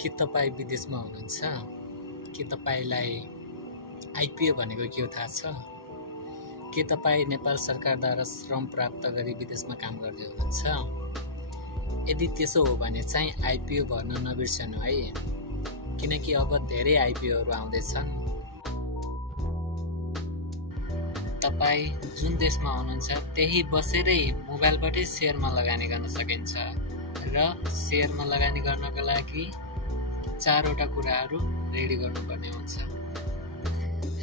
के तपाईँ विदेशमा हुनुहुन्छ? के तपाईँलाई आइपिओ भनेको के हो थाहा छ? के तपाईँ नेपाल सरकारद्वारा श्रम प्राप्त गरी विदेशमा काम गर्दै हुनुहुन्छ? यदि त्यसो हो भने चाहिँ आइपिओ भर्न नबिर्सनु है, किनकि अब धेरै आइपिओहरू आउँदैछन्। तपाईँ जुन देशमा हुनुहुन्छ त्यही बसेरै मोबाइलबाटै सेयरमा लगानी गर्न सकिन्छ र सेयरमा लगानी गर्नको लागि 4वटा कुराहरू रेडी गर्नुपर्ने हुन्छ।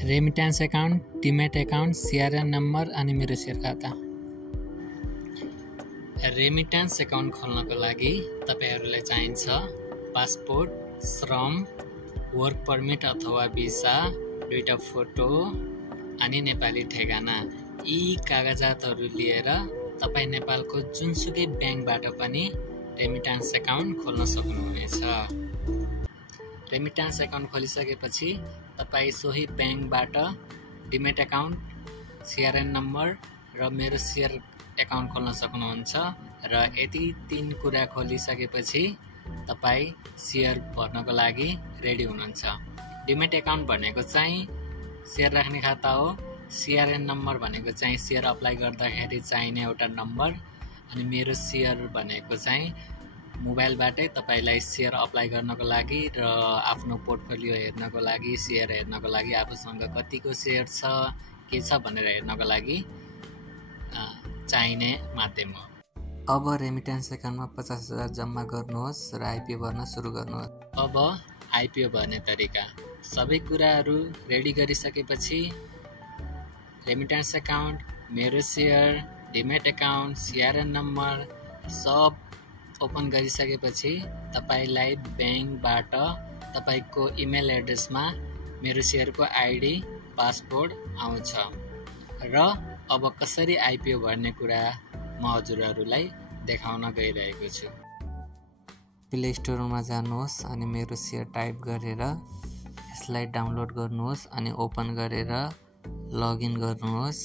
Remittance account, demat account, CRN number अनि मेरो सेयर खाता। रेमिट्यान्स एकाउन्ट खोल्नको लागि तपाईहरूलाई चाहिन्छ पासपोर्ट, श्रम, वर्क पर्मिट अथवा भिसा, 2टा फोटो अनि नेपाली ठेगाना। यी कागजातहरू लिएर तपाईँ नेपालको जुनसुकै ब्याङ्कबाट पनि रेमिट्यान्स एकाउन्ट खोल्न सक्नुहुनेछ। रेमिट्यान्स एकाउन्ट खोलिसकेपछि तपाईँ सोही ब्याङ्कबाट डिमेट एकाउन्ट, सिआरएन नम्बर र मेरो सेयर एकाउन्ट खोल्न सक्नुहुन्छ र यति 3 कुरा खोलिसकेपछि तपाईँ सेयर भर्नको लागि रेडी हुनुहुन्छ। डिमेट एकाउन्ट भनेको चाहिँ सेयर राख्ने खाता हो। सिआरएन नम्बर भनेको चाहिँ सेयर अप्लाई गर्दाखेरि चाहिने एउटा नम्बर, अनि मेरो सेयर भनेको चाहिँ मोबाइलबाटै तपाईँलाई सेयर अप्लाई गर्नको लागि र आफ्नो पोर्टफोलियो हेर्नको लागि, सेयर हेर्नको लागि, आफूसँग कतिको सेयर छ, के छ भनेर हेर्नको लागि चाहिने माध्यम हो। अब रेमिट्यान्स एकाउन्टमा 50,000 जम्मा गर्नुहोस् र आइपिओ भर्न सुरु गर्नुहोस्। अब आइपिओ भर्ने तरिका। सबै कुराहरू रेडी गरिसकेपछि रेमिट्यान्स एकाउन्ट, मेरो share, demat account, CRN number सब ओपन गरिसकेपछि तपाईलाई ब्याङ्कबाट तपाईको इमेल एड्रेसमा मेरो सेयरको आइडी, पासपोर्ट आउँछ र अब कसरी आइपिओ भर्ने कुरा म हजुरहरूलाई देखाउन गइरहेको छु। प्ले स्टोरमा जानुहोस् अनि मेरो सेयर टाइप गरेर यसलाई डाउनलोड गर्नुहोस् अनि ओपन गरेर लगइन गर्नुहोस्।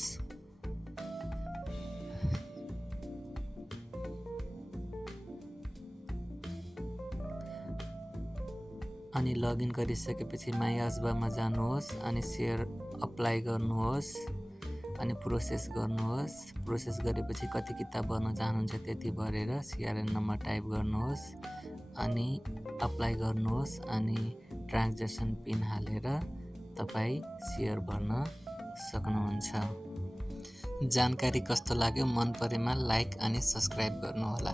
अनि लगइन गरिसकेपछि माई आजबामा जानुहोस् अनि सेयर अप्लाई गर्नुहोस् अनि प्रोसेस गर्नुहोस्। प्रोसेस गरेपछि कति किताब भर्न चाहनुहुन्छ त्यति भरेर सिआरएन नम्बर टाइप गर्नुहोस् अनि अप्लाई गर्नुहोस् अनि ट्रान्ज्याक्सन पिन हालेर तपाईँ सेयर भर्न सक्नुहुन्छ। जानकारी कस्तो लाग्यो मन परेमा लाइक अनि सब्स्क्राइब गर्नुहोला।